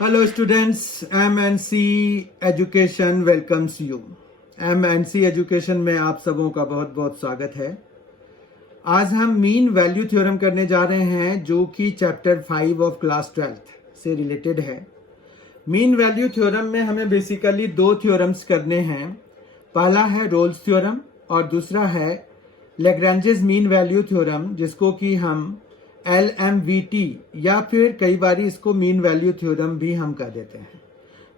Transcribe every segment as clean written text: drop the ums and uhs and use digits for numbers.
Hello students, MNC Education welcomes you. MNC Education में आप सबों का बहुत बहुत स्वागत है। आज हम मीन वैल्यू थ्योरम करने जा रहे हैं जो कि चैप्टर 5 ऑफ क्लास 12 से रिलेटेड है। मीन वैल्यू थ्योरम में हमें बेसिकली दो थ्योरम्स करने हैं। पहला है रोल्स थ्योरम और दूसरा है लैग्रेंजेस मीन वैल्यू थ्योरम, जिसको कि हम LMVT या फिर कई बार इसको मीन वैल्यू थ्योरम भी हम कह देते हैं।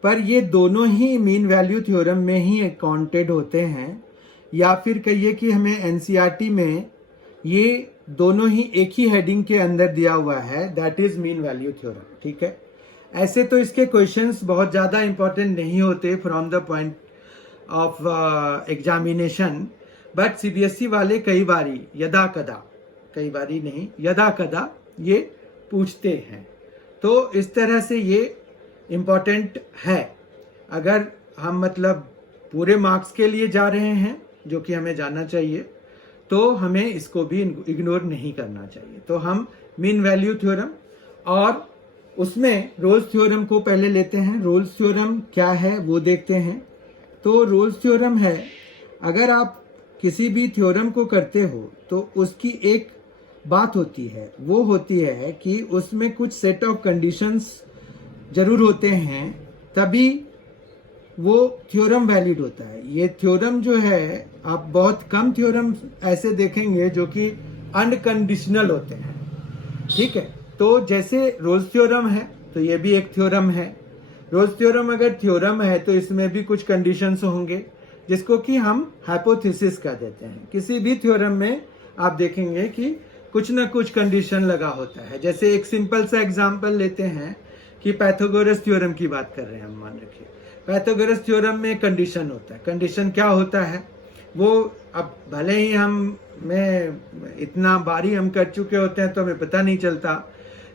पर ये दोनों ही मीन वैल्यू थ्योरम में ही काउंटेड होते हैं, या फिर कहिए कि हमें NCERT में ये दोनों ही एक ही हेडिंग के अंदर दिया हुआ है, that is mean value theorem. ठीक है, ऐसे तो इसके क्वेश्चंस बहुत ज़्यादा इंपॉर्टेंट नहीं होते from the point of examination, but CBSE वाले कई बारी यदा कदा, कई बारी नहीं यदा कदा ये पूछते हैं। तो इस तरह से ये इम्पोर्टेंट है। अगर हम मतलब पूरे मार्क्स के लिए जा रहे हैं, जो कि हमें जानना चाहिए, तो हमें इसको भी इग्नोर नहीं करना चाहिए। तो हम मीन वैल्यू थ्योरम और उसमें रोल्स थ्योरम को पहले लेते हैं। रोल्स थ्योरम क्या है वो देखते हैं। तो रोल्स थ्योरम है, अगर आप किसी भी थ्योरम को करते हो तो उसकी एक बात होती है, वो होती है कि उसमें कुछ सेट ऑफ कंडीशंस जरूर होते हैं, तभी वो थ्योरम वैलिड होता है। ये थ्योरम जो है, आप बहुत कम थ्योरम ऐसे देखेंगे जो कि अनकंडीशनल होते हैं। ठीक है, तो जैसे रोल्स थ्योरम है तो ये भी एक थ्योरम है। रोल्स थ्योरम अगर थ्योरम है तो इसमें भी कुछ कंडीशंस होंगे, जिसको कि हम हाइपोथेसिस कह देते हैं। किसी भी थ्योरम में आप देखेंगे कि कुछ ना कुछ कंडीशन लगा होता है। जैसे एक सिंपल सा एग्जांपल लेते हैं कि पाइथागोरस थ्योरम की बात कर रहे हैं हम, मान रखिए पाइथागोरस थ्योरम में कंडीशन होता है। कंडीशन क्या होता है वो, अब भले ही मैं इतना बारी हम कर चुके होते हैं तो हमें पता नहीं चलता,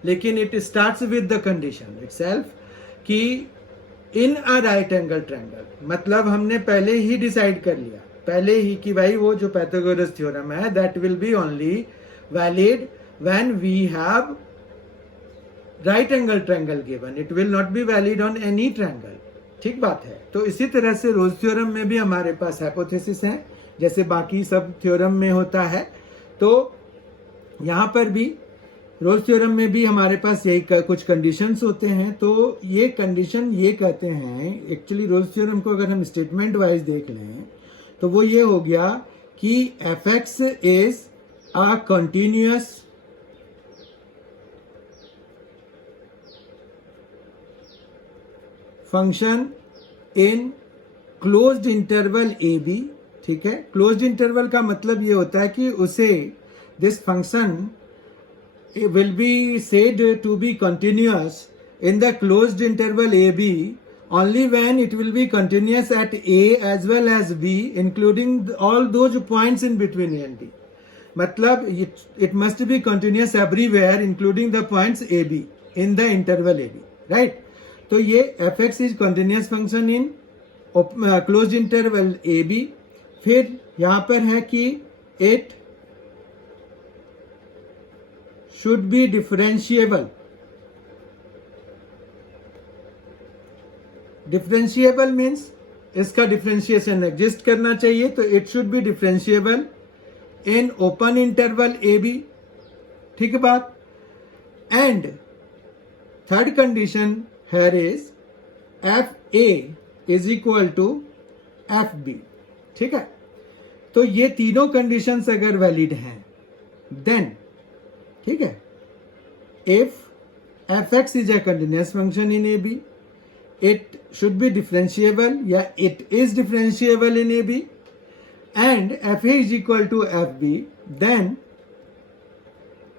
लेकिन it starts with the condition itself कि इन अ राइट एंगल ट्रायंगल। मतलब हमने पहले ही डिसाइड कर लिया, पहले ही कि भाई वो जो पाइथागोरस थ्योरम है that will be only valid when we have right angle triangle given, it will not be valid on any triangle। ठीक बात है। तो इसी तरह से रोल्स थ्योरम में भी हमारे पास हाइपोथेसिस है, जैसे बाकी सब थ्योरम में होता है। तो यहाँ पर भी रोल्स थ्योरम में भी हमारे पास यही कुछ कंडीशंस होते हैं। तो ये कंडीशन ये कहते हैं, एक्चुअली रोल्स थ्योरम को अगर हम स्टेटमेंट वाइज देख लें तो वो ये हो गया कि fx is a continuous function in closed interval AB। ठीक है, क्लोज्ड इंटरवल का मतलब ये होता है कि उसे this function will be said to be continuous in the closed interval AB only when it will be continuous at A as well as B, including all those points in between A and B। मतलब it must be continuous everywhere including the points AB in the interval AB, right? तो ये fx is continuous function in closed interval AB। फिर यहाँ पर है कि it should be differentiable। differentiable means इसका differentiation exist करना चाहिए, तो it should be differentiable in open interval AB। ठीक है बात। And third condition here is FA is equal to FB। ठीक है, तो ये तीनों कंडीशंस अगर वैलिड हैं देन, ठीक है, if fx is a continuous function in AB, it should be differentiable या it is differentiable in AB, and FA is equal to FB, then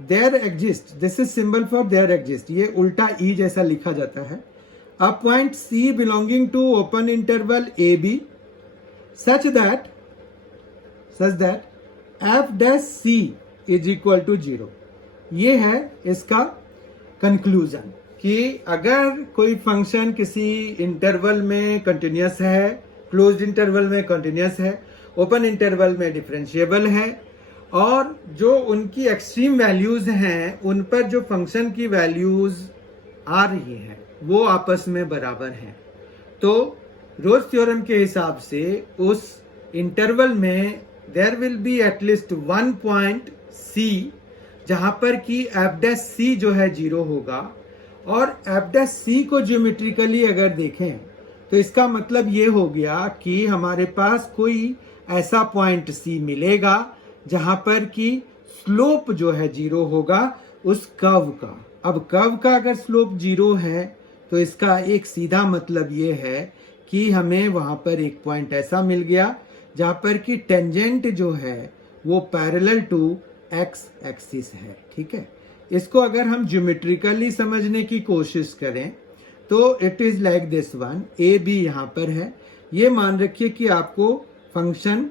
there exists, this is symbol for there exists, ये उल्टा E जैसा लिखा जाता है, a point C belonging to open interval AB such that f dash C is equal to 0। ये है इसका conclusion कि अगर कोई फंक्शन किसी इंटरवल में कंटिन्यूस है, क्लोज्ड इंटरवल में कंटिन्यूस है, ओपन इंटरवल में डिफरेंशिएबल है, और जो उनकी एक्सट्रीम वैल्यूज हैं उन पर जो फंक्शन की वैल्यूज आ रही हैं वो आपस में बराबर हैं। तो रोल्स थ्योरम के हिसाब से उस इंटरवल में there will be at least one point C जहां पर कि एफ डैश सी जो है 0 होगा। और एफ डैश सी को ज्योमेट्रिकली अगर देखें तो इसका मतलब ये हो गया कि हमारे पास कोई ऐसा पॉइंट सी मिलेगा जहां पर कि स्लोप जो है 0 होगा उस कर्व का। अब कर्व का अगर स्लोप 0 है तो इसका एक सीधा मतलब ये है कि हमें वहां पर एक पॉइंट ऐसा मिल गया जहां पर कि टेंजेंट जो है वो पैरेलल टू एक्स एक्सिस है। ठीक है, इसको अगर हम ज्योमेट्रिकली समझने की कोशिश करें तो it is like this one. A B यहां पर है। ये मान रखिए कि आपको function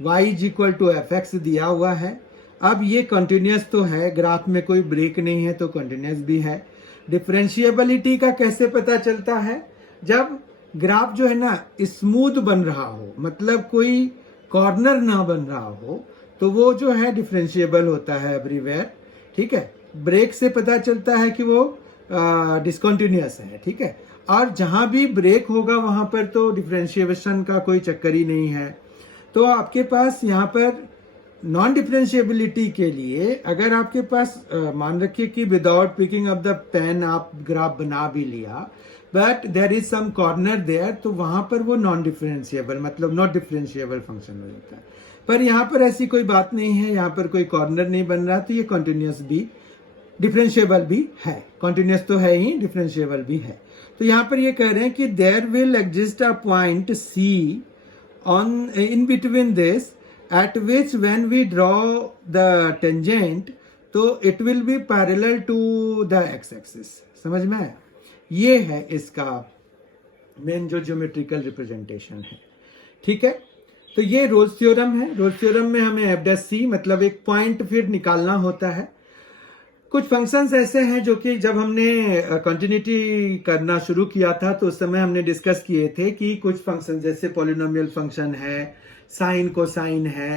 y is equal to F X दिया हुआ है। अब ये कंटिन्यूस तो है, ग्राफ में कोई ब्रेक नहीं है तो कंटिन्यूस भी है। डिफरेंशिएबिलिटी का कैसे पता चलता है? जब ग्राफ जो है ना स्मूथ बन रहा हो, मतलब कोई कॉर्नर ना बन रहा हो, तो वो जो है डिफरेंशिएबल होता है एवरीवेयर। ठीक है, ब्रेक से पता चलता है कि वो डिसकंटिन्यूअस है। ठीक है, और जहां भी ब्रेक होगा वहां पर तो डिफरेंशिएशन का कोई चक्कर ही नहीं है। तो आपके पास यहाँ पर नॉन डिफरेंशिएबिलिटी के लिए अगर आपके पास मान रखिए कि without picking up the pen आप ग्राफ बना भी लिया but there is some corner there, तो वहां पर वो नॉन डिफरेंशिएबल मतलब नॉट डिफरेंशिएबल फंक्शन हो जाता है। पर यहाँ पर ऐसी कोई बात नहीं है, यहाँ पर कोई कॉर्नर नहीं बन रहा, तो ये कंटिन्यूअस भी डिफरेंशिएबल भी है। कंटिन्यूअस तो है ही, डिफरेंशिएबल भी है। तो यहाँ पर ये कह रहे हैं कि there will exist a point C on in between this at which when we draw the tangent तो it will be parallel to the x axis। समझ में आया? ये है इसका मेन जो ज्योमेट्रिकल रिप्रेजेंटेशन है। ठीक है, तो ये रोल्स थ्योरम है। रोल्स थ्योरम में हमें एफ डैश सी मतलब एक पॉइंट फिर निकालना होता है। कुछ फंक्शंस ऐसे हैं जो कि जब हमने कंटिन्यूटी करना शुरू किया था तो उस समय हमने डिस्कस किए थे कि कुछ फंक्शन जैसे पॉलिनोमियल फंक्शन है, साइन कोसाइन है,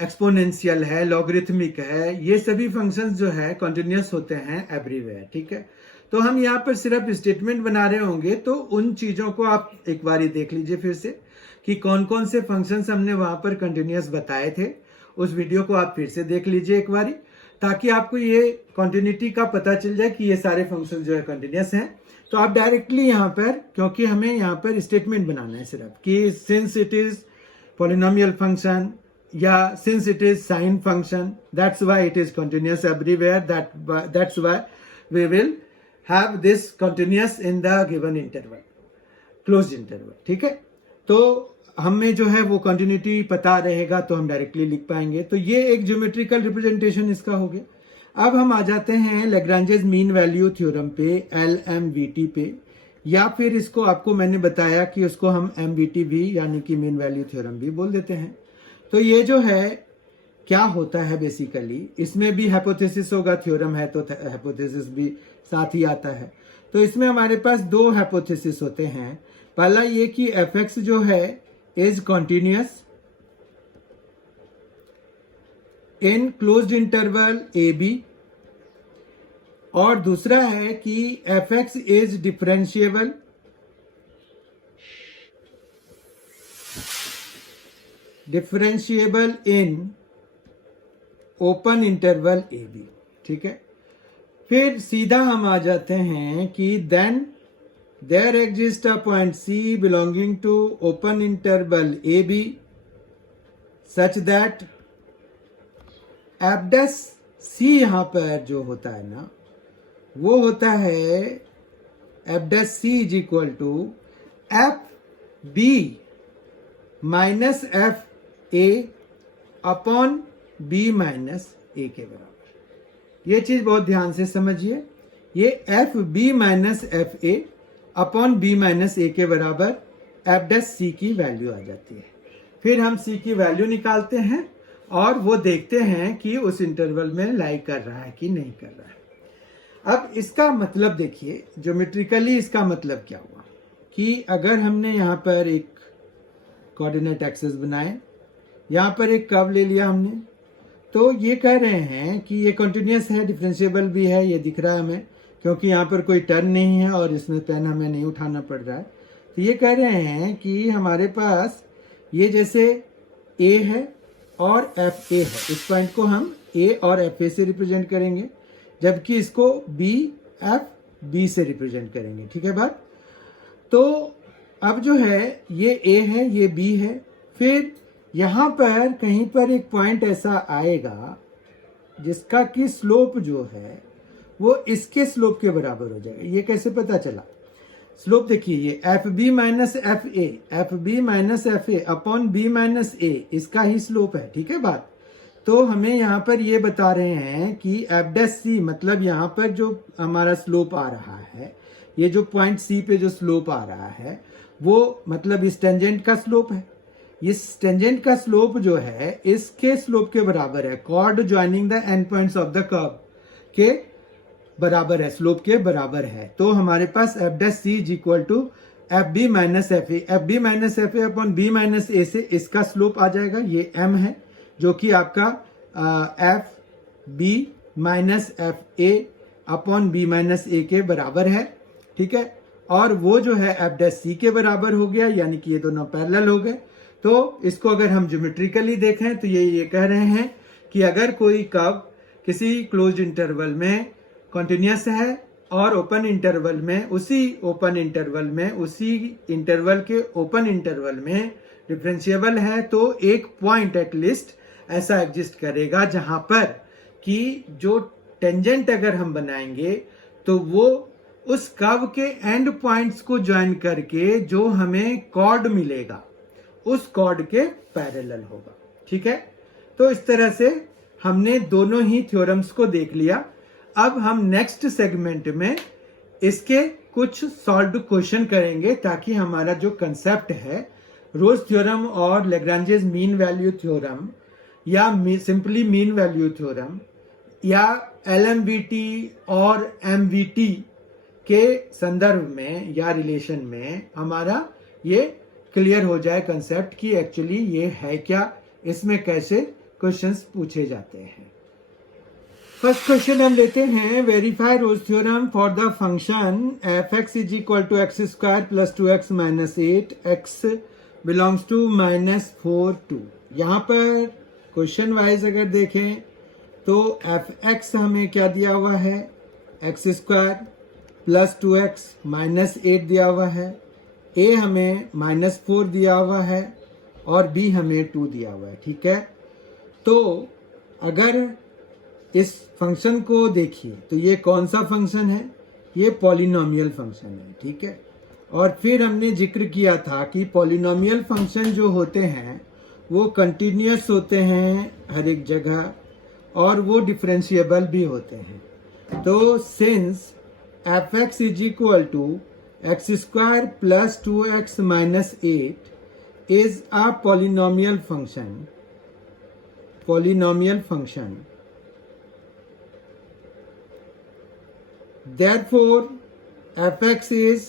एक्सपोनेंशियल है, लॉगरिथमिक है, ये सभी फंक्शंस जो है कंटिन्यूअस होते हैं एवरीवेयर। ठीक है, तो हम यहाँ पर सिर्फ स्टेटमेंट बना रहे होंगे, तो उन चीजों को आप एक बार देख लीजिए फिर से कि कौन कौन से फंक्शंस हमने वहां पर कंटिन्यूअस बताए थे। उस वीडियो को आप फिर से देख लीजिए एक बारी, ताकि आपको ये कंटिन्यूटी का पता चल जाए कि ये सारे फंक्शन जो है कंटिन्यूअस हैं। तो आप डायरेक्टली यहाँ पर, क्योंकि हमें यहाँ पर स्टेटमेंट बनाना है सिर्फ कि since it is polynomial function या since it is sine function that's why it is continuous everywhere, that's why we will have this continuous in the given interval, close interval. ठीक है, तो हमें जो है वो कंटिन्यूटी पता रहेगा तो हम डायरेक्टली लिख पाएंगे। तो ये एक ज्योमेट्रिकल रिप्रेजेंटेशन इसका हो गया। अब हम आ जाते हैं लैग्रांजेस मीन वैल्यू थ्योरम पे, LMVT पे, या फिर इसको आपको मैंने बताया कि उसको हम MVT भी यानी कि मीन वैल्यू थ्योरम भी बोल देते हैं। तो ये जो है क्या होता है बेसिकली, इसमें भी हाइपोथेसिस होगा, थ्योरम है तो हाइपोथेसिस भी साथ ही आता है। तो इसमें हमारे पास दो हाइपोथेसिस होते हैं। पहला ये कि fx जो है is continuous in closed interval AB, और दूसरा है कि fx is differentiable in open interval AB। ठीक है, फिर सीधा हम आ जाते हैं कि then there exists a point C belonging to open interval AB such that f dash C यहाँ पर जो होता है ना वो होता है f dash C is equal to FB minus FA upon B minus A के बराबर। ये चीज बहुत ध्यान से समझिए, ये FB minus FA upon B minus A के बराबर एफ डैश सी की वैल्यू आ जाती है। फिर हम सी की वैल्यू निकालते हैं और वो देखते हैं कि उस इंटरवल में लाई कर रहा है कि नहीं कर रहा है। अब इसका मतलब देखिए, ज्योमेट्रिकली इसका मतलब क्या हुआ कि अगर हमने यहाँ पर एक कोऑर्डिनेट एक्सिस बनाए, यहाँ पर एक कर्व ले लिया हमने, तो ये कह रहे हैं कि ये कंटिन्यूअस है, डिफरेंशिएबल भी है, ये दिख रहा है हमें, क्योंकि यहाँ पर कोई टर्न नहीं है और इसमें पेन हमें नहीं उठाना पड़ रहा है। तो ये कह रहे हैं कि हमारे पास ये जैसे ए है और एफ ए है, इस पॉइंट को हम ए और एफ ए से रिप्रेजेंट करेंगे, जबकि इसको बी एफ बी से रिप्रेजेंट करेंगे। ठीक है बात। तो अब जो है ये ए है, ये बी है, फिर यहाँ पर कहीं पर एक पॉइंट ऐसा आएगा जिसका कि स्लोप जो है वो इसके स्लोप के बराबर हो जाएगा। ये कैसे पता चला? स्लोप देखिए, ये F B minus F B minus F A upon B minus A, इसका ही स्लोप है। ठीक है बात। तो हमें यहाँ पर ये बता रहे हैं कि एफ डैश सी, मतलब यहाँ पर जो हमारा स्लोप आ रहा है, ये जो पॉइंट सी पे जो स्लोप आ रहा है वो मतलब इस टेंजेंट का स्लोप है। इस टेंजेंट का स्लोप जो है इसके स्लोप के बराबर है, chord joining the end points of the curve के बराबर है, स्लोप के बराबर है। तो हमारे पास F dash C is equal to F B minus F B minus F A upon B minus A से इसका स्लोप आ जाएगा, ये एम है, जो कि आपका F B minus F A upon B minus A के बराबर है। ठीक है। और वो जो है एफ डैश सी के बराबर हो गया, यानी कि ये दोनों पैरेलल हो गए। तो इसको अगर हम ज्योमेट्रिकली देखें तो ये कह रहे हैं कि अगर कोई कर्व किसी क्लोज्ड इंटरवल में कॉन्टिन्यूस है और ओपन इंटरवल में, उसी ओपन इंटरवल में, उसी इंटरवल के ओपन इंटरवल में डिफरेंशिएबल है, तो एक पॉइंट एटलीस्ट ऐसा एग्जिस्ट करेगा जहां पर कि जो टेंजेंट अगर हम बनाएंगे तो वो उस कर्व के एंड पॉइंट्स को ज्वाइन करके जो हमें कॉर्ड मिलेगा उस कॉर्ड के पैरेलल होगा। ठीक है। तो इस तरह से हमने दोनों ही थ्योरम्स को देख लिया। अब हम नेक्स्ट सेगमेंट में इसके कुछ सॉल्व्ड क्वेश्चन करेंगे, ताकि हमारा जो कंसेप्ट है रोज थ्योरम और लैग्रांजेस मीन वैल्यू थ्योरम या सिंपली मीन वैल्यू थ्योरम या एलएमवीटी और एमवीटी के संदर्भ में या रिलेशन में हमारा ये क्लियर हो जाए कंसेप्ट कि एक्चुअली ये है क्या, इसमें कैसे क्वेश्चंस पूछे जाते हैं। फर्स्ट क्वेश्चन हम लेते हैं, verify Rolle's theorem for the function F X is equal to X square plus 2x minus 8 X belongs to -4 2। यहाँ पर क्वेश्चन वाइज अगर देखें तो एफ एक्स हमें क्या दिया हुआ है, x square plus 2x minus 8 दिया हुआ है, ए हमें -4 दिया हुआ है और बी हमें 2 दिया हुआ है। ठीक है। तो अगर इस फंक्शन को देखिए तो ये कौन सा फंक्शन है, ये पॉलिनोमियल फंक्शन है। ठीक है। और फिर हमने जिक्र किया था कि पॉलिनोमियल फंक्शन जो होते हैं वो कंटिन्यूअस होते हैं हर एक जगह और वो डिफरेंशिएबल भी होते हैं। तो since F X is equal to X square plus 2x minus 8 is a polynomial function, therefore fx is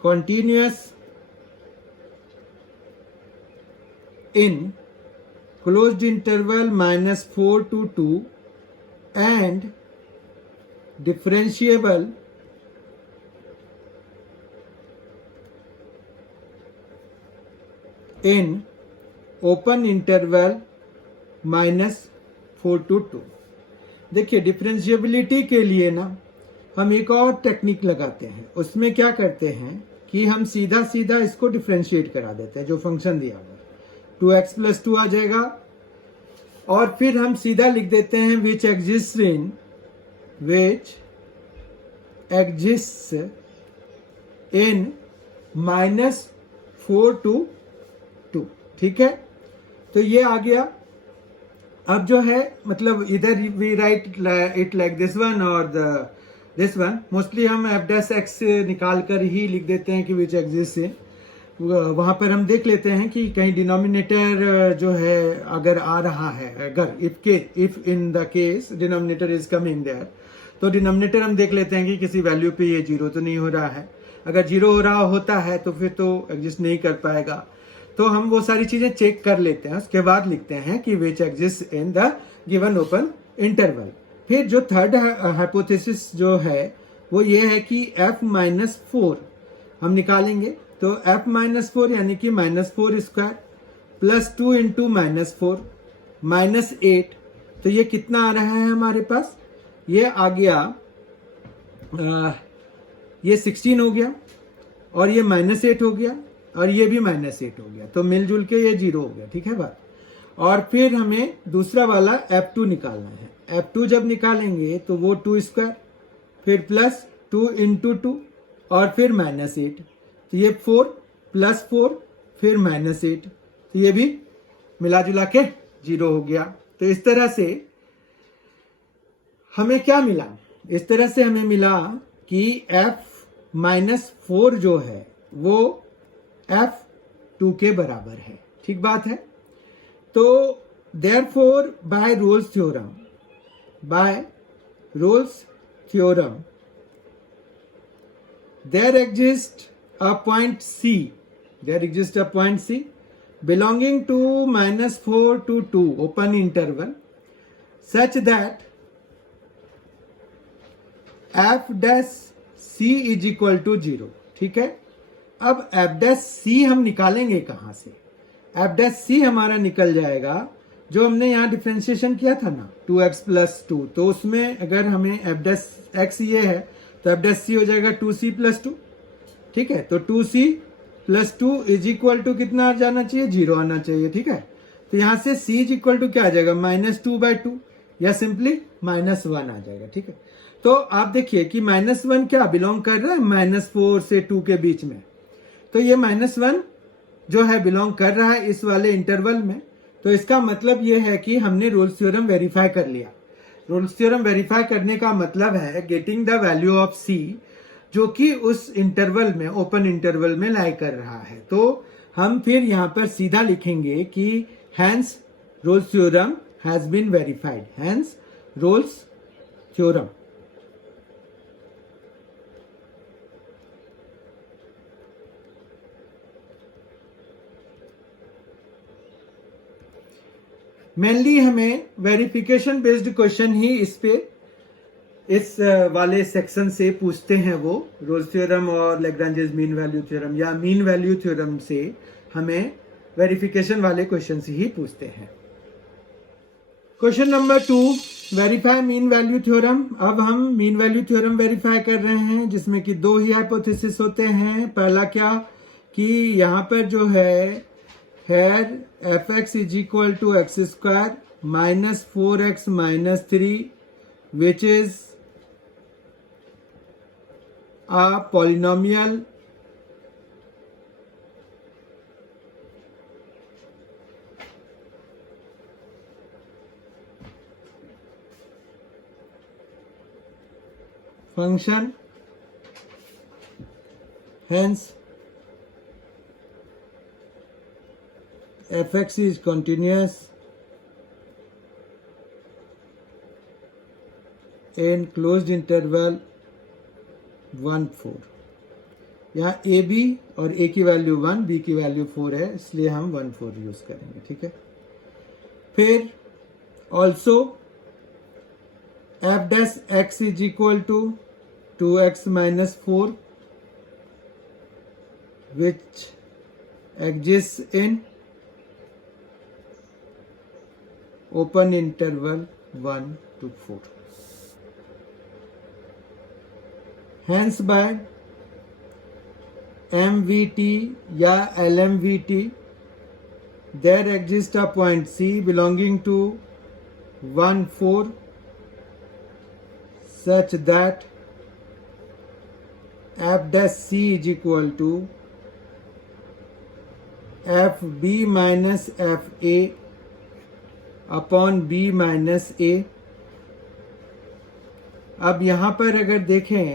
continuous in closed interval -4 to 2 and differentiable in open interval -4 to 2। देखिए डिफरेंशिएबिलिटी के लिए ना हम एक और टेक्निक लगाते हैं, उसमें क्या करते हैं कि हम सीधा सीधा इसको डिफरेंशिएट करा देते हैं। जो फंक्शन दिया हुआ है 2x प्लस 2 आ जाएगा और फिर हम सीधा लिख देते हैं विच एग्जिस्ट इन -4 to 2। ठीक है। तो ये आ गया। अब जो है मतलब इधर we write it like this one और दिस वन, मोस्टली हम एफ डैश एक्स निकाल कर ही लिख देते हैं कि विच एग्जिस्ट से। वहां पर हम देख लेते हैं कि कहीं डिनोमिनेटर जो है अगर आ रहा है, अगर if in the case denominator is coming there, तो डिनोमिनेटर हम देख लेते हैं कि किसी वैल्यू पे ये 0 तो नहीं हो रहा है। अगर 0 हो रहा होता है तो फिर तो एग्जिस्ट नहीं कर पाएगा। तो हम वो सारी चीजें चेक कर लेते हैं, उसके बाद लिखते हैं कि which exist in the given open interval. फिर जो थर्ड हाइपोथेसिस जो है वो ये है कि f-4 हम निकालेंगे। तो f-4 यानी कि -4² +2 इंटू -4 -8, तो ये कितना आ रहा है हमारे पास, ये आ गया ये 16 हो गया और ये -8 हो गया और ये भी -8 हो गया, तो मिलजुल के ये 0 हो गया। ठीक है बात। और फिर हमें दूसरा वाला f2 निकालना है। f2 जब निकालेंगे तो वो 2², फिर +2 इंटू 2 और फिर -8, तो ये 4 +4 फिर -8, तो ये भी मिला जुला के 0 हो गया। तो इस तरह से हमें क्या मिला, इस तरह से हमें मिला कि f-4 जो है वो f2 के बराबर है। ठीक बात है। तो therefore by Rolle's theorem there exists a point C belonging to -4 to 2 open interval such that f'(c) is equal to 0। ठीक है। अब f'(c) हम निकालेंगे कहां से, f'(c) हमारा निकल जाएगा जो हमने यहां डिफरेंशिएशन किया था ना 2x + 2, तो उसमें अगर हमें f'(x) ये है तो f'(c) हो जाएगा 2c + 2। ठीक है। तो 2c + 2 इज इक्वल टू कितना आ जाना चाहिए, 0 आना चाहिए। ठीक है। तो यहां से c इज इक्वल टू क्या आ जाएगा, -2/2 या सिंपली -1 आ जाएगा। ठीक है। तो आप देखिए कि -1 क्या बिलोंग कर रहा है -4 से 2 के बीच में, तो ये -1 जो है बिलोंग कर रहा है इस वाले इंटरवल में। तो इसका मतलब ये है कि हमने रोल्स थ्योरम वेरीफाई कर लिया। रोल्स थ्योरम वेरीफाई करने का मतलब है getting the value of c जो कि उस इंटरवल में, ओपन इंटरवल में लाई कर रहा है। तो हम फिर यहां पर सीधा लिखेंगे कि hence Rolle's theorem has been verified, hence Rolle's theorem. Mainly हमें वेरिफिकेशन बेस्ड क्वेश्चन ही इस वाले सेक्शन से पूछते हैं। वो रोल्स थ्योरम और लैग्रांजेस मीन वैल्यू थ्योरम या मीन वैल्यू थ्योरम से हमें वेरिफिकेशन वाले क्वेश्चन ही पूछते हैं। Question number 2, verify mean value theorem. अब हम मीन वैल्यू थ्योरम वेरीफाई कर रहे हैं जिसमें कि 2 ही हाइपोथेसिस होते हैं। पहला क्या कि यहाँ पर जो है f(x) is equal to x² - 4x - 3 which is a polynomial function, hence f(x) is continuous in closed interval 1 4। यहाँ a b और a की वैल्यू 1, b की वैल्यू 4 है, इसलिए हम 1 4 यूज करेंगे। ठीक है। फिर also f'(x) is equal to 2x - 4 which exists in open interval 1 to 4। Hence by MVT या LMVT there exists a point C belonging to 1 4 such that f'(c) is equal to fb minus fa upon b minus a। अब यहां पर अगर देखें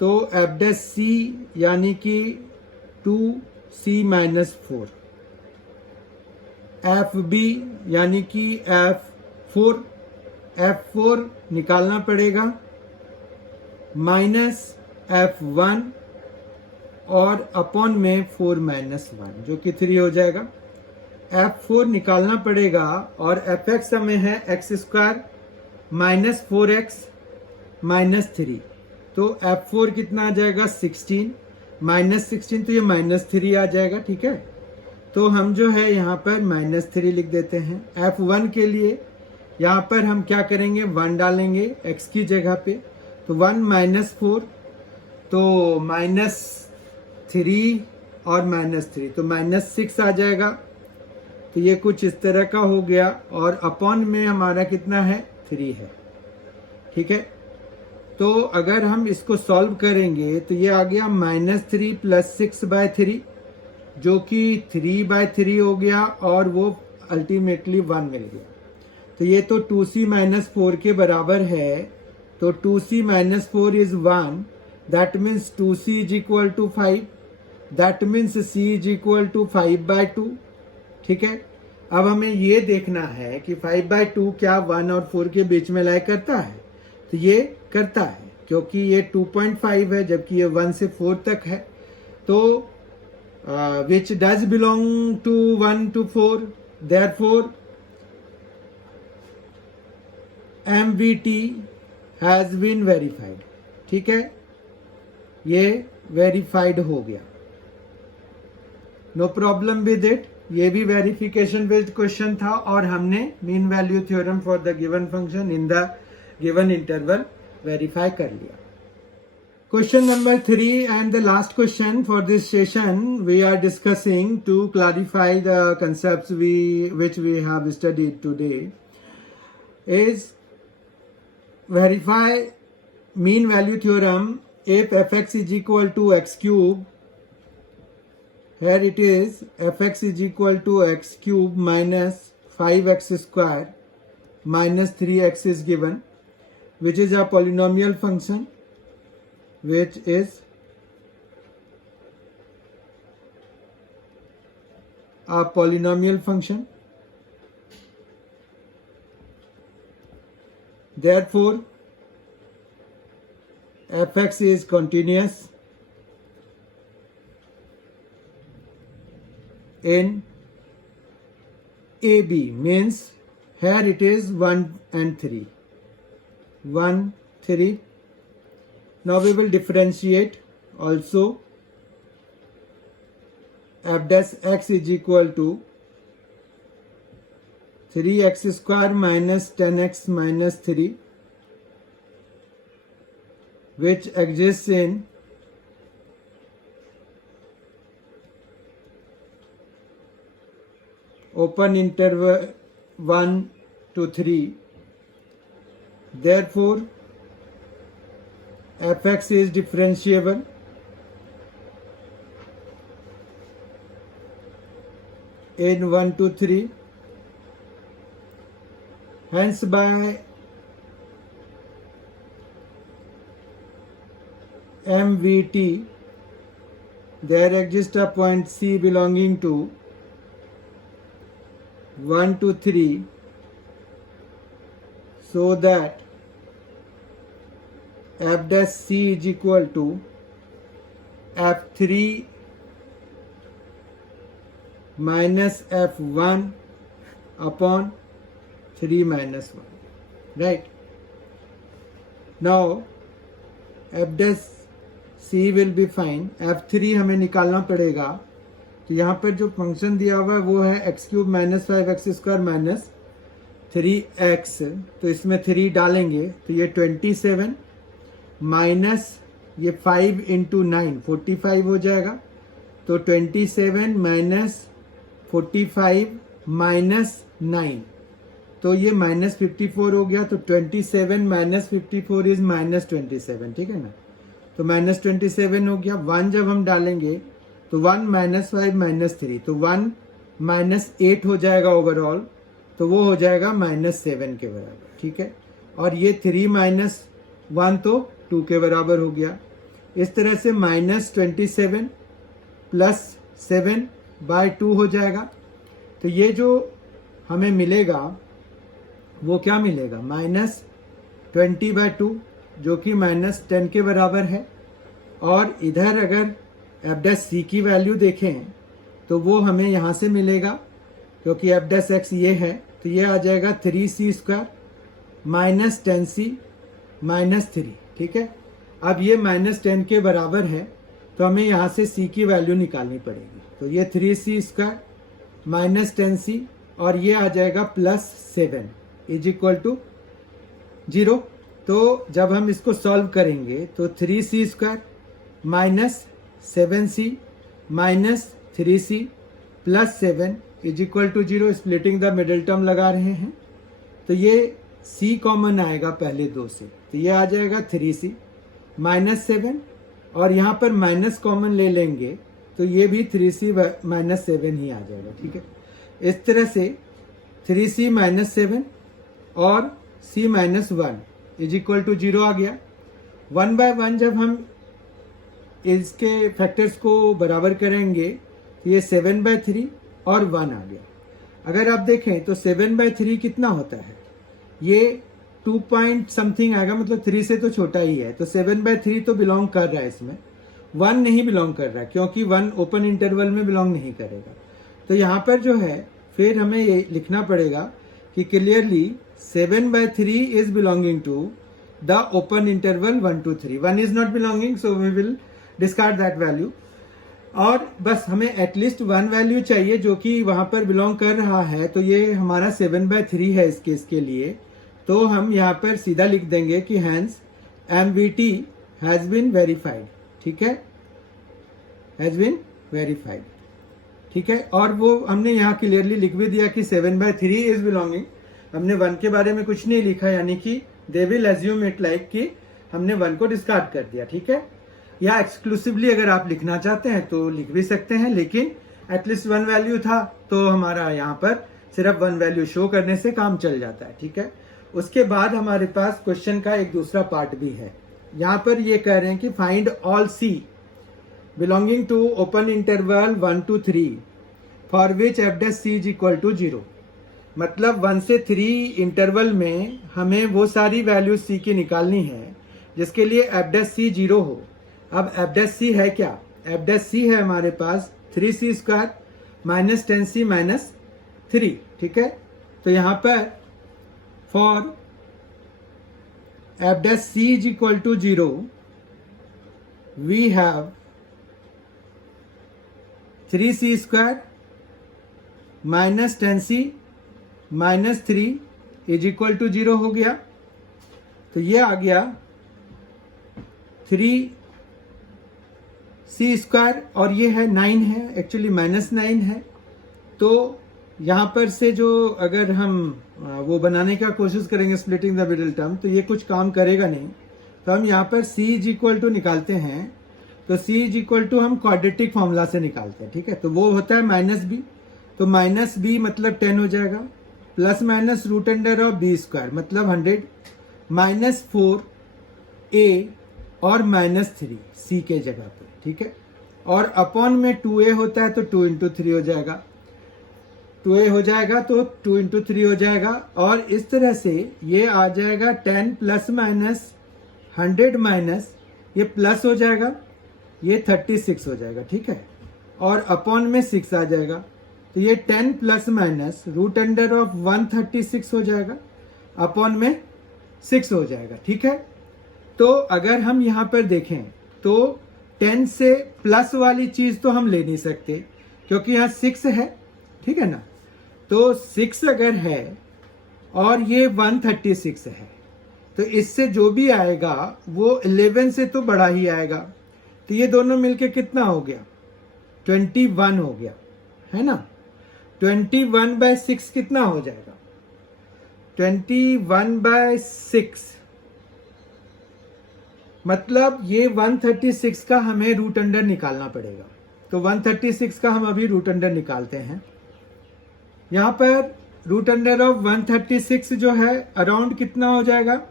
तो f'(c) यानी कि 2c - 4, fb यानी कि f4 निकालना पड़ेगा -f1 और अपॉन में 4 - 1 जो कि 3 हो जाएगा। f4 निकालना पड़ेगा और fx हमें है x² -4x -3, तो F4 कितना आ जाएगा 16, -16 तो ये -3 आ जाएगा, ठीक है। तो हम जो है यहाँ पर -3 लिख देते हैं। F1 के लिए यहाँ पर हम क्या करेंगे, 1 डालेंगे x की जगह पे, तो 1 -4 तो -3 और -3 तो -6 आ जाएगा। तो ये कुछ इस तरह का हो गया, और अपॉन में हमारा कितना है 3 है, ठीक है। तो अगर हम इसको सॉल्व करेंगे तो ये आ गया -3 + 6/3, जो कि 3/3 हो गया, और वो अल्टीमेटली 1 मिल गया। तो ये तो 2c - 4 के बराबर है, तो 2c - 4 is 1, that means 2c is equal to 5, that means c is equal to 5/2, ठीक है। अब हमें ये देखना है कि 5/2 क्या 1 और 4 के बीच में लाई करता है, तो ये करता है, क्योंकि ये 2.5 है जबकि ये 1 से 4 तक है। तो which does belong to 1 to 4, therefore MVT has been verified, ठीक है, ये वेरीफाइड हो गया, नो प्रॉब्लम विद इट। ये भी वेरिफिकेशन बेस्ड क्वेश्चन था, और हमने mean value theorem for the given function in the given interval verify कर लिया। Question number 3 and the last question for this session, we are discussing to clarify the concepts which we have studied today, is verify mean value theorem if fx is equal to x cube. Here it is fx is equal to x cube minus 5x square minus 3x is given, which is a polynomial function, which is a polynomial function. Therefore, fx is continuous in AB, means here it is 1 and 3, 1, 3. Now we will differentiate also. F dash x is equal to 3x square minus 10x minus 3, which exists in open interval 1 to 3. Therefore, fx is differentiable in 1 to 3. Hence, by MVT, there exists a point C belonging to 1 to 3, so that f dash c is equal to f3 minus f1 upon 3 minus 1, right? Now f dash c will be fine, f3 हमें निकालना पड़ेगा। तो यहाँ पर जो function दिया हुआ है वो है x cube minus 5x square minus 3x, तो इसमें 3 डालेंगे तो ये 27 माइनस ये 5 इंटू 9 45 हो जाएगा। तो 27 माइनस 45 माइनस 9, तो ये -54 हो गया। तो 27 माइनस 54 इज -27, ठीक है ना। तो -27 हो गया। 1 जब हम डालेंगे तो 1 माइनस 5 माइनस 3, तो 1 माइनस 8 हो जाएगा ओवरऑल, तो वो हो जाएगा -7 के बराबर, ठीक है। और ये 3 माइनस 1 तो 2 के बराबर हो गया। इस तरह से -27 प्लस 7/2 हो जाएगा। तो ये जो हमें मिलेगा वो क्या मिलेगा, -20/2, जो कि -10 के बराबर है। और इधर अगर एफ डैश सी की वैल्यू देखें तो वो हमें यहाँ से मिलेगा, क्योंकि एफ डैश एक्स ये है, तो ये आ जाएगा 3c² -10c -3, ठीक है। अब ये -10 के बराबर है तो हमें यहाँ से c की वैल्यू निकालनी पड़ेगी। तो ये 3c स्क्वायर -10c और ये आ जाएगा +7 इज इक्वल टू 0। तो जब हम इसको सॉल्व करेंगे तो 3c square -7c -3c +7 is equal to 0। Splitting the middle term लगा रहे हैं तो ये c कॉमन आएगा पहले दो से, तो ये आ जाएगा 3c -7 और यहाँ पर माइनस कॉमन ले लेंगे तो ये भी 3c -7 ही आ जाएगा, ठीक है। इस तरह से 3c -7 और c -1 इज इक्वल टू 0 आ गया। 1 बाय 1 जब हम इसके फैक्टर्स को बराबर करेंगे तो ये 7/3 और 1 आ गया। अगर आप देखें तो 7/3 कितना होता है, ये 2 पॉइंट समथिंग आएगा, मतलब 3 से तो छोटा ही है। तो 7/3 तो बिलोंग कर रहा है इसमें, 1 नहीं बिलोंग कर रहा है क्योंकि 1 ओपन इंटरवल में बिलोंग नहीं करेगा। तो यहाँ पर जो है फिर हमें ये लिखना पड़ेगा कि clearly 7/3 is belonging to the open interval 1 to 3। 1 is not belonging, so we will discard that value. और बस हमें एटलीस्ट 1 वैल्यू चाहिए जो कि वहां पर बिलोंग कर रहा है। तो ये हमारा 7/3 है इस केस के लिए। तो हम यहाँ पर सीधा लिख देंगे कि hence MVT has been verified, ठीक है, हैज बीन वेरीफाइड, ठीक है। और वो हमने यहाँ क्लियरली लिख भी दिया कि 7/3 इज बिलोंगिंग। हमने 1 के बारे में कुछ नहीं लिखा, यानी कि they will assume it like कि हमने 1 को डिस्कार्ड कर दिया, ठीक है। या एक्सक्लूसिवली अगर आप लिखना चाहते हैं तो लिख भी सकते हैं, लेकिन एटलीस्ट 1 वैल्यू था तो हमारा यहाँ पर सिर्फ 1 वैल्यू शो करने से काम चल जाता है, ठीक है। उसके बाद हमारे पास क्वेश्चन का एक दूसरा पार्ट भी है। यहाँ पर ये कह रहे हैं कि find all c belonging to open interval 1 to 3 for which f' c is equal to 0। मतलब 1 से 3 इंटरवल में हमें वो सारी वैल्यू c की निकालनी है जिसके लिए f' c 0 हो। अब f' है क्या, f' है हमारे पास 3c स्क्वायर -10c -3, ठीक है। तो यहाँ पर for f' is equal to 0 we have 3c square -10c -3 is equal to 0 हो गया। तो ये आ गया 3c स्क्वायर और ये है 9 है, एक्चुअली -9 है। तो यहाँ पर से जो अगर हम वो बनाने का कोशिश करेंगे स्प्लिटिंग द मिडिल टर्म तो ये कुछ काम करेगा नहीं। तो हम यहाँ पर c इज इक्वल टू निकालते हैं, तो c इज इक्वल टू हम क्वाड्रेटिक फॉर्मूला से निकालते हैं, ठीक है। तो वो होता है -b, तो -b मतलब 10 हो जाएगा, plus minus root under of b square मतलब 100 -4a और -3 c के जगह पे, ठीक है। और अपॉन में 2a होता है तो 2 into 3 हो जाएगा, 2a हो जाएगा तो 2 into 3 हो जाएगा। और इस तरह से ये आ जाएगा 10 प्लस माइनस 100 माइनस ये प्लस हो जाएगा, ये 36 हो जाएगा, ठीक है। और अपॉन में 6 आ जाएगा तो ये 10 plus minus root under of 136 हो जाएगा, अपॉन में 6 हो जाएगा, ठीक है। तो अगर हम यहाँ पर देखें तो 10 से प्लस वाली चीज तो हम ले नहीं सकते क्योंकि यहाँ 6 है, ठीक है ना। तो 6 अगर है और ये 136 है तो इससे जो भी आएगा वो 11 से तो बड़ा ही आएगा। तो ये दोनों मिलके कितना हो गया, 21 हो गया, है ना। 21/6 कितना हो जाएगा, 21/6 मतलब ये 136 का हमें रूट अंडर निकालना पड़ेगा। तो 136 का हम अभी रूट अंडर निकालते हैं। यहाँ पर रूट अंडर ऑफ 136 जो है अराउंड कितना हो जाएगा,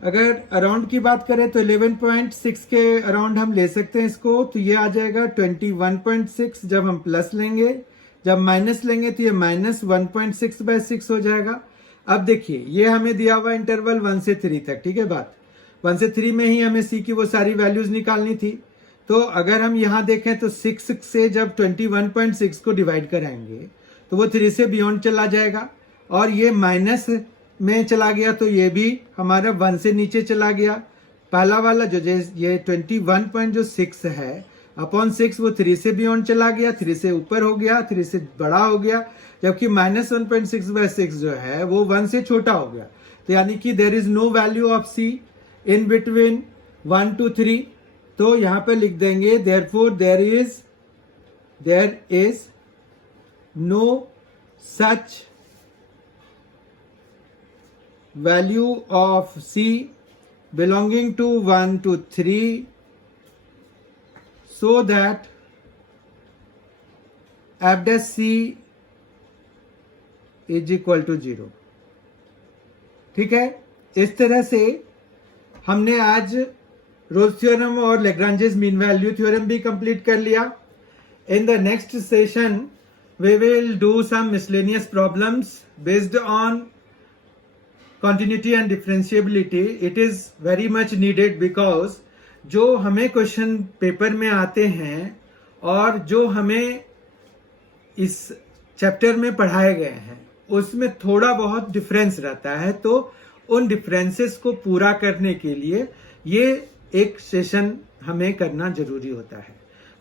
अगर अराउंड की बात करें तो 11.6 के अराउंड हम ले सकते हैं इसको। तो ये आ जाएगा 21.6, जब हम प्लस लेंगे जब माइनस लेंगे तो ये -1.6/6 हो जाएगा। अब देखिए ये हमें दिया हुआ इंटरवल 1 से 3 तक, ठीक है। बात 1 से 3 में ही हमें c की वो सारी वैल्यूज निकालनी थी। तो अगर हम यहाँ देखें तो 6 से जब 21.6 को डिवाइड कराएंगे तो वो 3 से बियॉन्ड चला जाएगा और ये में चला गया तो ये भी हमारा 1 से नीचे चला गया। पहला वाला जो ये 21.6 है अपॉन 6 वो 3 से बियॉन्ड चला गया, 3 से ऊपर हो गया, 3 से बड़ा हो गया, जबकि -1.6/6 जो है वो 1 से छोटा हो गया। तो यानी कि there is no value of c in between 1 to 3। तो यहां पे लिख देंगे therefore there is no such value of c belonging to 1 to 3 so that f dash c is equal to 0। ठीक है, इस तरह से हमने आज रोल्स थ्योरम और लैग्रांजेस मीन वैल्यू थ्योरम भी कंप्लीट कर लिया। In the next session we will do some miscellaneous problems based on continuity and differentiability। It is very much needed because जो हमें क्वेश्चन पेपर में आते हैं और जो हमें इस चैप्टर में पढ़ाए गए हैं उसमें थोड़ा बहुत डिफरेंस रहता है। तो उन डिफरेंसेस को पूरा करने के लिए ये एक सेशन हमें करना जरूरी होता है।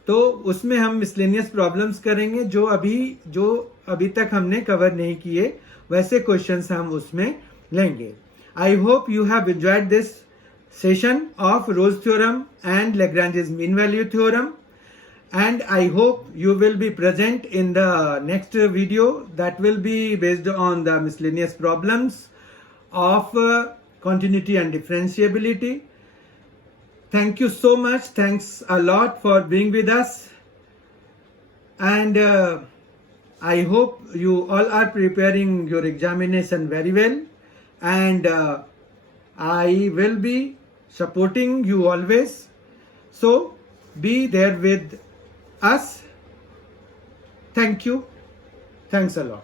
तो उसमें हम मिसलेनियस प्रॉब्लम्स करेंगे जो अभी तक हमने कवर नहीं किए, वैसे क्वेश्चंस हम उसमें लेंगे। I hope you have enjoyed this session of Rolle's theorem and Lagrange's mean value theorem, and I hope you will be present in the next video that will be based on the miscellaneous problems of continuity and differentiability। Thank you so much, thanks a lot for being with us, and I hope you all are preparing your examination very well, and I will be supporting you always, so be there with us। Thank you, thanks a lot।